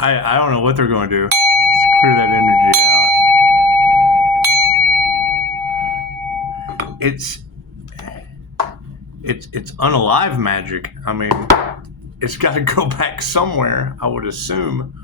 I don't know what they're going to do. Let's clear that energy out. It's unalive magic. I mean, it's got to go back somewhere, I would assume.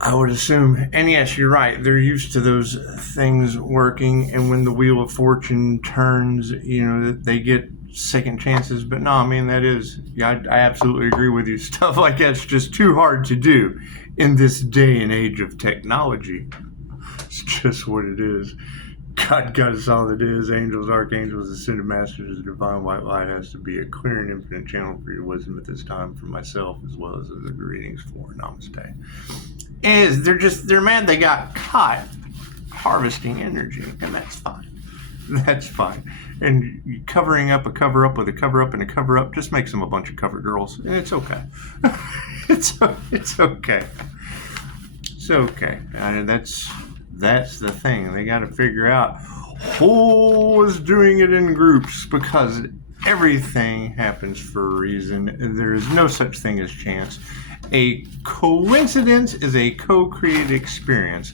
And yes, you're right. They're used to those things working, and when the Wheel of Fortune turns, they get second chances. But no, I mean, I absolutely agree with you. Stuff like that's just too hard to do in this day and age of technology. It's just what it is. God us all that is. Angels, archangels, ascended masters, the divine white light has to be a clear and infinite channel for your wisdom at this time for myself as well as the greetings for Namaste. They're mad they got caught harvesting energy, and that's fine. That's fine. And covering up a cover-up with a cover-up and a cover-up just makes them a bunch of cover girls, and it's okay. It's okay. It's okay. That's the thing. They got to figure out who is doing it in groups, because everything happens for a reason. There is no such thing as chance. A coincidence is a co-created experience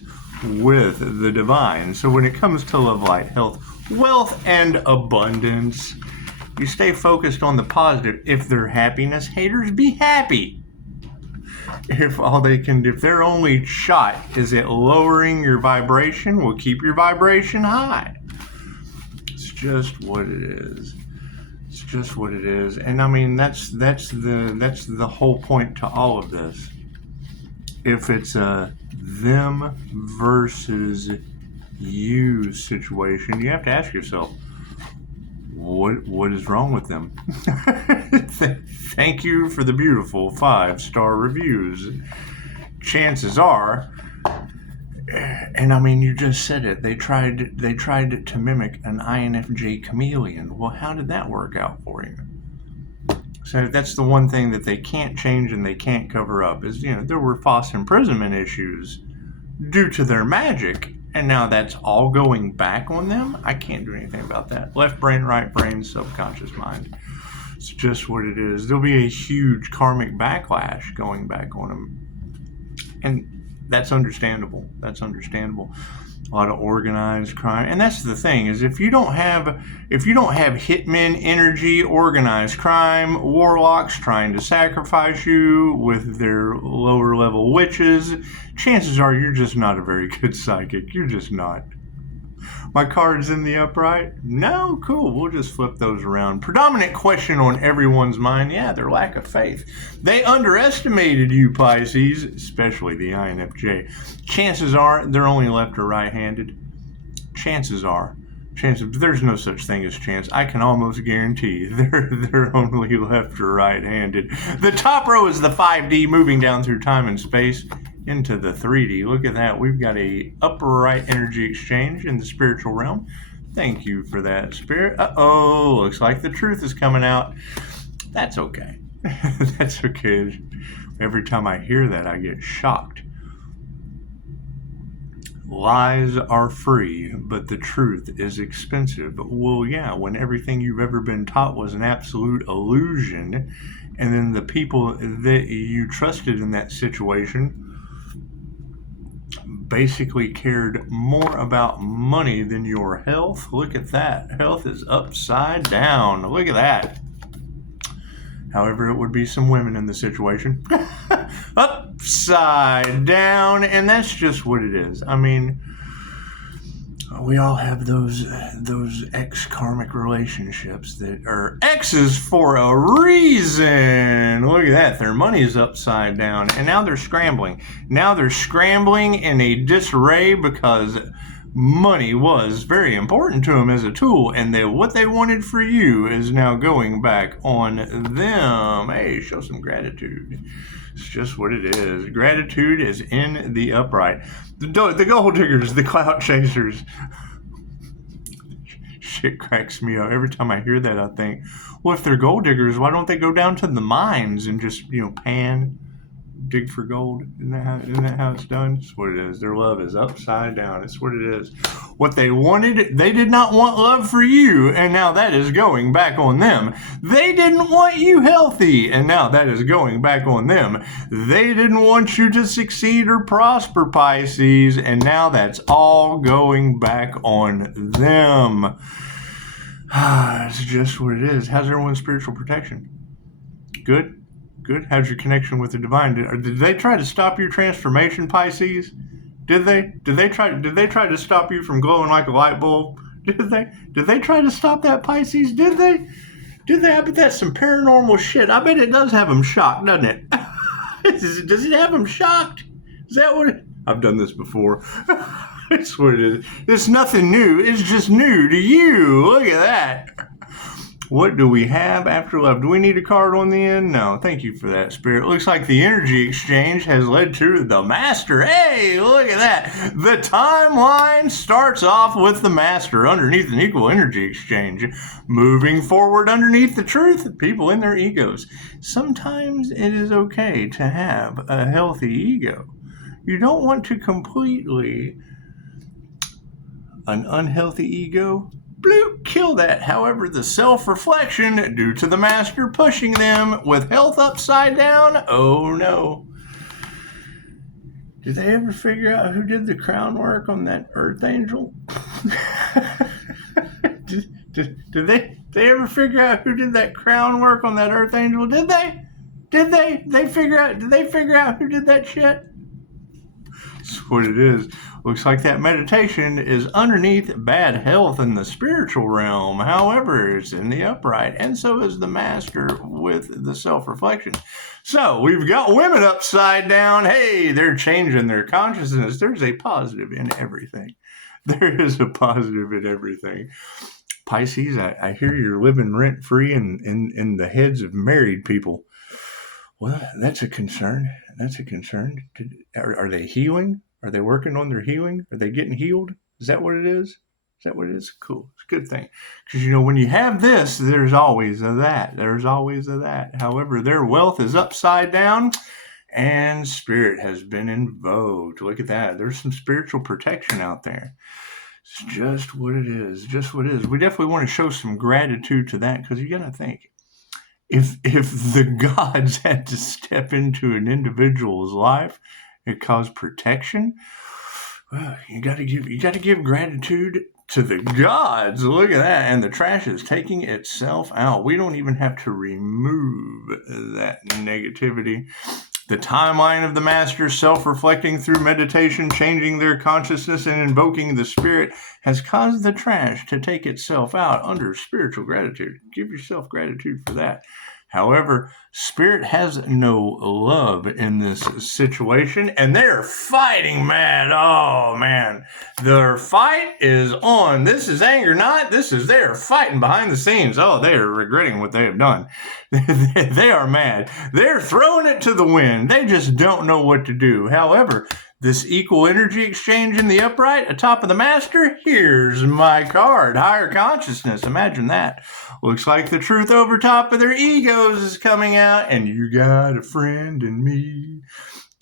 with the divine. So when it comes to love, light, health, wealth, and abundance, you stay focused on the positive. If they're happiness haters, be happy. If their only shot is at lowering your vibration, will keep your vibration high. It's just what it is. It's just what it is. And I mean, that's the whole point to all of this. If it's a them versus you situation, you have to ask yourself, what is wrong with them? Thank you for the beautiful 5-star reviews. Chances are, and I mean, you just said it, they tried to mimic an INFJ chameleon. Well, how did that work out for you? So that's the one thing that they can't change and they can't cover up is, there were false imprisonment issues due to their magic. And now that's all going back on them? I can't do anything about that. Left brain, right brain, subconscious mind. It's just what it is. There'll be a huge karmic backlash going back on them. And that's understandable. A lot of organized crime. And that's the thing, is if you don't have hitmen energy, organized crime, warlocks trying to sacrifice you with their lower level witches, chances are you're just not a very good psychic. You're just not. My card's in the upright? No? Cool. We'll just flip those around. Predominant question on everyone's mind, their lack of faith. They underestimated you, Pisces, especially the INFJ. Chances are they're only left or right-handed. Chances are. There's no such thing as chance. I can almost guarantee they're only left or right-handed. The top row is the 5D moving down through time and space into the 3D. Look at that. We've got a upright energy exchange in the spiritual realm. Thank you for that, Spirit. Uh-oh, looks like the truth is coming out. That's okay. That's okay. Every time I hear that, I get shocked. Lies are free, but the truth is expensive. Well, yeah, when everything you've ever been taught was an absolute illusion, and then the people that you trusted in that situation basically cared more about money than your health. Look at that. Health is upside down. Look at that. However, it would be some women in the situation. Upside down. And that's just what it is. I mean, we all have those ex-karmic relationships that are exes for a reason. Look at that. Their money's upside down. And now they're scrambling. Now they're scrambling in a disarray because money was very important to them as a tool. And what they wanted for you is now going back on them. Hey, show some gratitude. It's just what it is. Gratitude is in the upright. The gold diggers, the clout chasers. Shit cracks me up. Every time I hear that, I think, well, if they're gold diggers, why don't they go down to the mines and just, pan dig for gold. Isn't that how it's done? That's what it is. Their love is upside down. That's what it is. What they wanted, they did not want love for you, and now that is going back on them. They didn't want you healthy, and now that is going back on them. They didn't want you to succeed or prosper, Pisces, and now that's all going back on them. It's just what it is. How's everyone's spiritual protection? Good? Good. How's your connection with the divine? Did they try to stop your transformation, Pisces? Did they? Did they try to stop you from glowing like a light bulb? Did they? Did they try to stop that, Pisces? Did they? I bet that's some paranormal shit. I bet it does have them shocked, doesn't it? Does it have them shocked? Is that what it... I've done this before. It's what it is. It's nothing new. It's just new to you. Look at that. What do we have after love? Do we need a card on the end? No. Thank you for that, Spirit. Looks like the energy exchange has led to the Master. Hey, look at that. The timeline starts off with the Master underneath an equal energy exchange. Moving forward underneath the truth, people in their egos. Sometimes it is okay to have a healthy ego. You don't want to completely... An unhealthy ego? Bloop, kill that. However, the self-reflection due to the Master pushing them with health upside down, oh no. Did they ever figure out who did the crown work on that Earth Angel? did they ever figure out who did that crown work on that Earth Angel? Did they? Did they figure out who did that shit? That's what it is. Looks like that meditation is underneath bad health in the spiritual realm. However, it's in the upright, and so is the Master with the self-reflection. So we've got women upside down. Hey, they're changing their consciousness. There's a positive in everything. There is a positive in everything. Pisces, I hear you're living rent-free in the heads of married people. Well, that's a concern. That's a concern. Are they healing? Are they working on their healing? Are they getting healed? Is that what it is? Is that what it is? Cool. It's a good thing. Because, when you have this, there's always a that. There's always a that. However, their wealth is upside down and spirit has been invoked. Look at that. There's some spiritual protection out there. It's just what it is. Just what it is. We definitely want to show some gratitude to that because you got to think. If the gods had to step into an individual's life and cause protection, well, you got to give gratitude to the gods. Look at that, and the trash is taking itself out. We don't even have to remove that negativity. The timeline of the Master, self-reflecting through meditation, changing their consciousness and invoking the Spirit, has caused the trash to take itself out under spiritual gratitude. Give yourself gratitude for that. However, Spirit has no love in this situation, and they're fighting mad. Oh, man. Their fight is on. This is anger, not. They're fighting behind the scenes. Oh, they are regretting what they have done. They are mad. They're throwing it to the wind. They just don't know what to do. However, this equal energy exchange in the upright atop of the Master, here's my card. Higher consciousness. Imagine that. Looks like the truth over top of their egos is coming out, and you got a friend in me.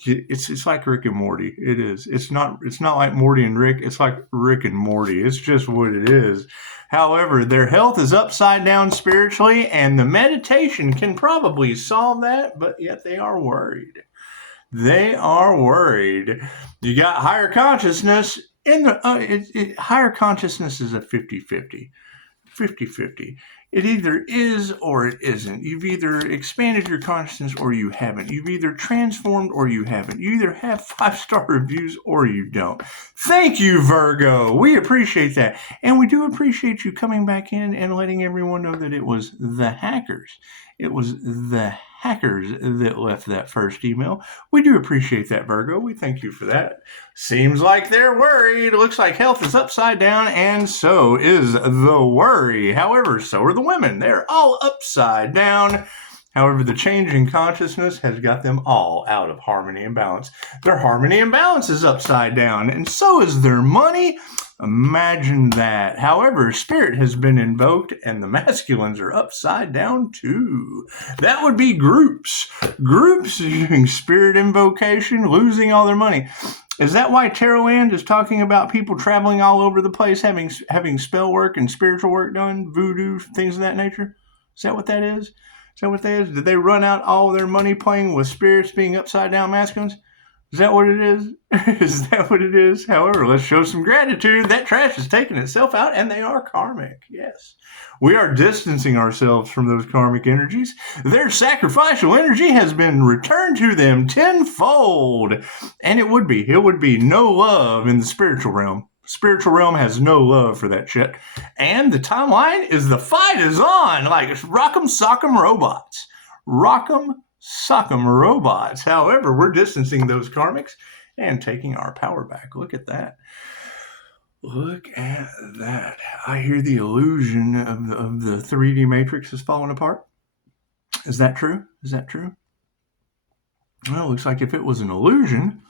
It's like Rick and Morty. It is. It's not like Morty and Rick. It's like Rick and Morty. It's just what it is. However, their health is upside down spiritually, and the meditation can probably solve that, but yet they are worried. They are worried. You got higher consciousness. Higher consciousness is a 50-50. 50-50. It either is or it isn't. You've either expanded your consciousness or you haven't. You've either transformed or you haven't. You either have 5-star reviews or you don't. Thank you, Virgo. We appreciate that. And we do appreciate you coming back in and letting everyone know that it was the hackers. It was the hackers that left that first email. We do appreciate that, Virgo. We thank you for that. Seems like they're worried. Looks like health is upside down, and so is the worry. However, so are the women. They're all upside down. However, the change in consciousness has got them all out of harmony and balance. Their harmony and balance is upside down, and so is their money. Imagine that. However, spirit has been invoked and the masculines are upside down too. That would be groups. Groups doing spirit invocation, losing all their money. Is that why Tarot Land is talking about people traveling all over the place, having spell work and spiritual work done, voodoo, things of that nature? Is that what that is? Is that what that is? Did they run out all their money playing with spirits being upside down masculines? Is that what it is? Is that what it is? However, let's show some gratitude. That trash is taking itself out, and they are karmic. Yes. We are distancing ourselves from those karmic energies. Their sacrificial energy has been returned to them tenfold. And it would be no love in the spiritual realm. Spiritual realm has no love for that shit. And the timeline is the fight is on. Like rock'em sock'em robots. Rock'em sock'em robots. However, we're distancing those karmics and taking our power back. Look at that. Look at that. I hear the illusion of the 3D matrix is falling apart. Is that true? Is that true? Well, it looks like if it was an illusion,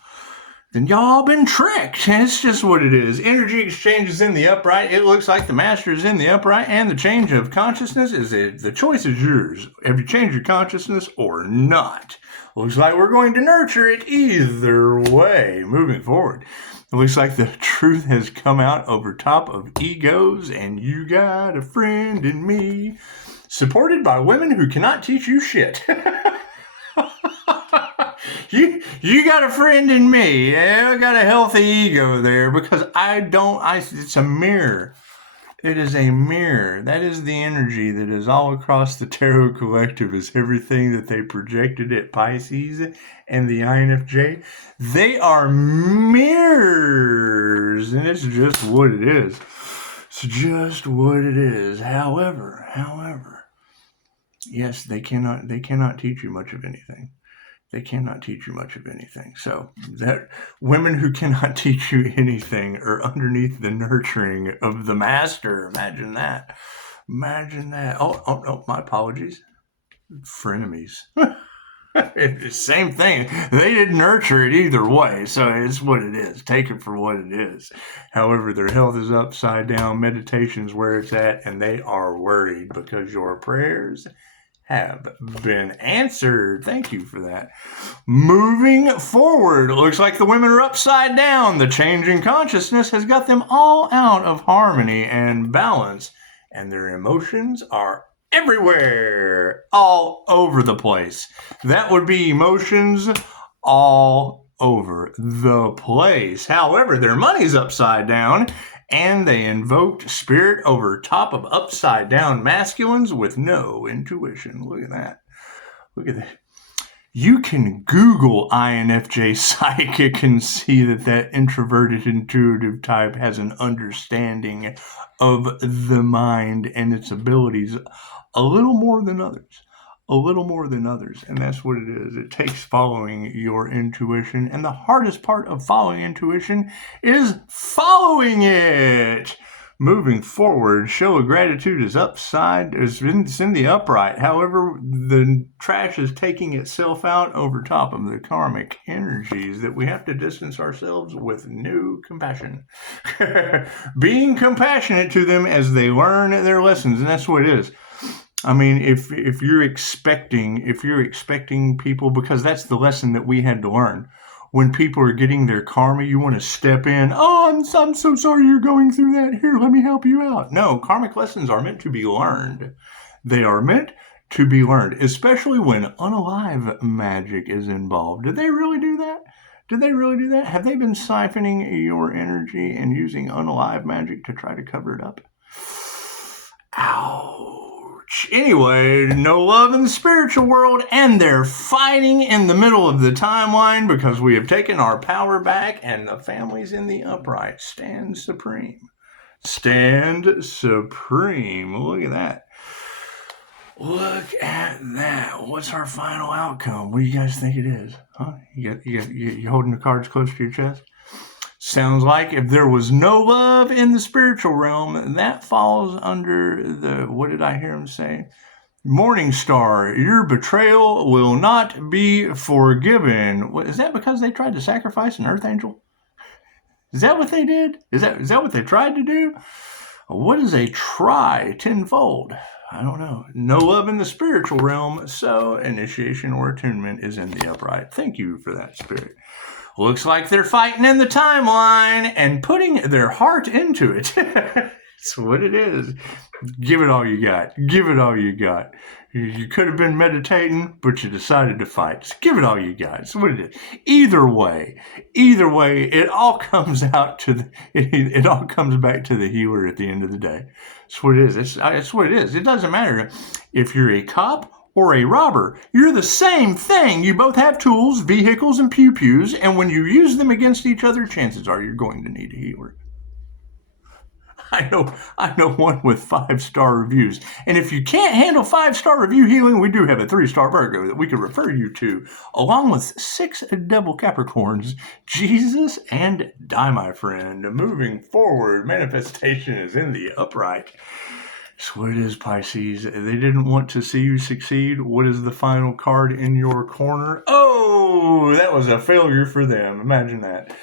then y'all been tricked. It's just what it is. Energy exchange is in the upright. It looks like the master is in the upright, and the change of consciousness is it. The choice is yours. Have you changed your consciousness or not? Looks like we're going to nurture it either way. Moving forward. It looks like the truth has come out over top of egos, and you got a friend in me. Supported by women who cannot teach you shit. You got a friend in me. I got a healthy ego there because it's a mirror. It is a mirror. That is the energy that is all across the Tarot Collective is everything that they projected at Pisces and the INFJ. They are mirrors, and it's just what it is. It's just what it is. However, yes, they cannot teach you much of anything. They cannot teach you much of anything. So that women who cannot teach you anything are underneath the nurturing of the master. Imagine that. Imagine that. Oh, my apologies. Frenemies. It's the same thing. They didn't nurture it either way. So it's what it is. Take it for what it is. However, their health is upside down. Meditation's where it's at. And they are worried because your prayers have been answered. Thank you for that. Moving forward, it looks like the women are upside down. The change in consciousness has got them all out of harmony and balance, and their emotions are everywhere, all over the place. That would be emotions all over the place. However, their money's upside down, and they invoked spirit over top of upside down masculines with no intuition. Look at that. Look at that. You can Google INFJ psychic and see that introverted intuitive type has an understanding of the mind and its abilities a little more than others. A little more than others. And that's what it is. It takes following your intuition. And the hardest part of following intuition is following it. Moving forward, show of gratitude is it's in the upright. However, the trash is taking itself out over top of the karmic energies that we have to distance ourselves with new compassion. Being compassionate to them as they learn their lessons. And that's what it is. I mean, if you're expecting people, because that's the lesson that we had to learn. When people are getting their karma, you want to step in. Oh, I'm so sorry you're going through that. Here, let me help you out. No, karmic lessons are meant to be learned. They are meant to be learned, especially when unalive magic is involved. Did they really do that? Did they really do that? Have they been siphoning your energy and using unalive magic to try to cover it up? Ow. Anyway, no love in the spiritual world, and they're fighting in the middle of the timeline because we have taken our power back, and the families in the upright stand supreme. Stand supreme. Look at that. Look at that. What's our final outcome? What do you guys think it is? Huh? You holding the cards close to your chest? Sounds like if there was no love in the spiritual realm, that falls under the, what did I hear him say? Morning star, your betrayal will not be forgiven. Is that because they tried to sacrifice an earth angel? Is that what they did? Is that what they tried to do? What is a try tenfold? I don't know. No love in the spiritual realm, so initiation or attunement is in the upright. Thank you for that, Spirit. Looks like they're fighting in the timeline and putting their heart into it. That's what it is. Give it all you got. Give it all you got. You could have been meditating, but you decided to fight. So give it all you got. That's what it is. Either way, it all comes out to it all comes back to the healer at the end of the day. That's what it is. It's what it is. It doesn't matter if you're a cop or a robber. You're the same thing. You both have tools, vehicles, and pew-pews, and when you use them against each other, chances are you're going to need a healer. I know one with 5-star reviews. And if you can't handle 5-star review healing, we do have a 3-star Virgo that we can refer you to, along with 6 double Capricorns, Jesus and Die, my friend. Moving forward, manifestation is in the upright. That's what it is, Pisces. They didn't want to see you succeed. What is the final card in your corner? Oh, that was a failure for them. Imagine that.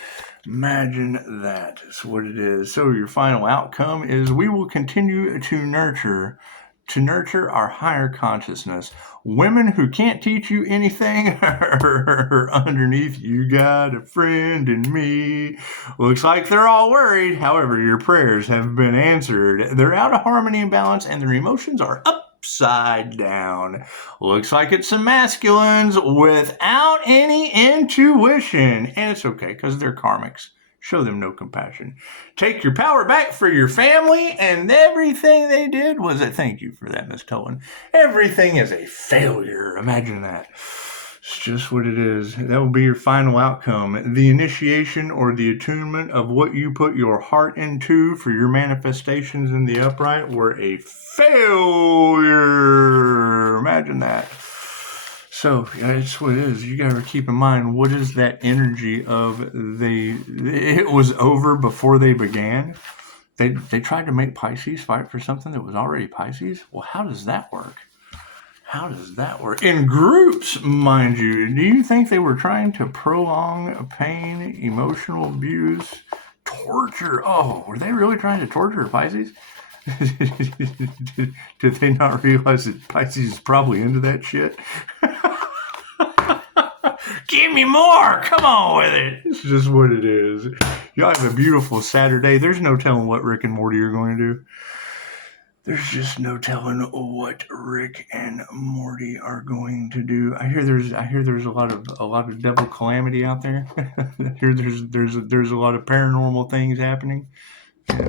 Imagine that. That's what it is. So your final outcome is we will continue to nurture our higher consciousness. Women who can't teach you anything are underneath. You got a friend in me. Looks like they're all worried. However, your prayers have been answered. They're out of harmony and balance, and their emotions are upside down. Looks like it's some masculines without any intuition. And it's okay, because they're karmics. Show them no compassion. Take your power back for your family, and everything they did was a thank you for that, Miss Cohen. Everything is a failure. Imagine that. It's just what it is. That will be your final outcome. The initiation or the attunement of what you put your heart into for your manifestations in the upright were a failure. Imagine that. So that's what it is. You got to keep in mind, what is that energy of it was over before they began. They tried to make Pisces fight for something that was already Pisces. Well, how does that work? How does that work? In groups, mind you. Do you think they were trying to prolong pain, emotional abuse, torture? Oh, were they really trying to torture Pisces? Did they not realize that Pisces is probably into that shit? Give me more! Come on with it! It's just what it is. Y'all have a beautiful Saturday. There's no telling what Rick and Morty are going to do. There's just no telling what Rick and Morty are going to do. I hear there's a lot of double calamity out there. I hear there's a lot of paranormal things happening.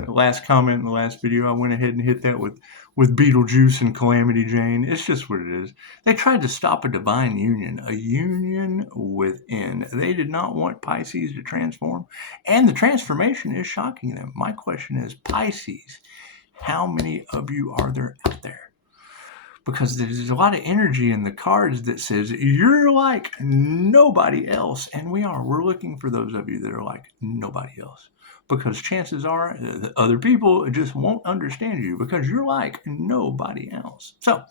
Last comment in the last video, I went ahead and hit that with Beetlejuice and Calamity Jane. It's just what it is. They tried to stop a divine union, a union within. They did not want Pisces to transform, and the transformation is shocking them. My question is, Pisces, how many of you are there out there? Because there's a lot of energy in the cards that says you're like nobody else, and we're looking for those of you that are like nobody else. Because chances are that other people just won't understand you because you're like nobody else. So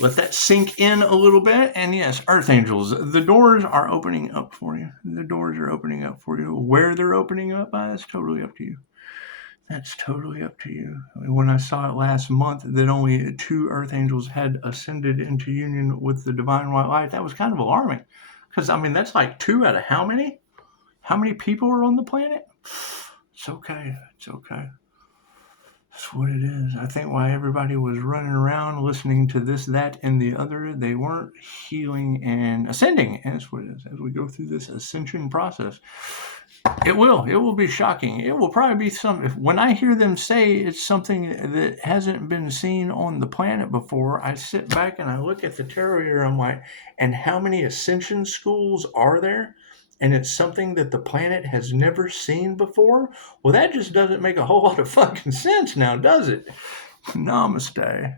let that sink in a little bit. And yes, Earth Angels, the doors are opening up for you. The doors are opening up for you. Where they're opening up, that's totally up to you. That's totally up to you. When I saw it last month that only 2 Earth Angels had ascended into union with the Divine White Light, that was kind of alarming. Because, I mean, that's like 2 out of how many? How many people are on the planet? It's okay. It's okay. That's what it is. I think why everybody was running around listening to this, that, and the other, they weren't healing and ascending. And that's what it is. As we go through this ascension process, it will be shocking. It will probably be when I hear them say it's something that hasn't been seen on the planet before, I sit back and I look at the Therory and I'm like, and how many ascension schools are there? And it's something that the planet has never seen before? Well, that just doesn't make a whole lot of fucking sense now, does it? Namaste.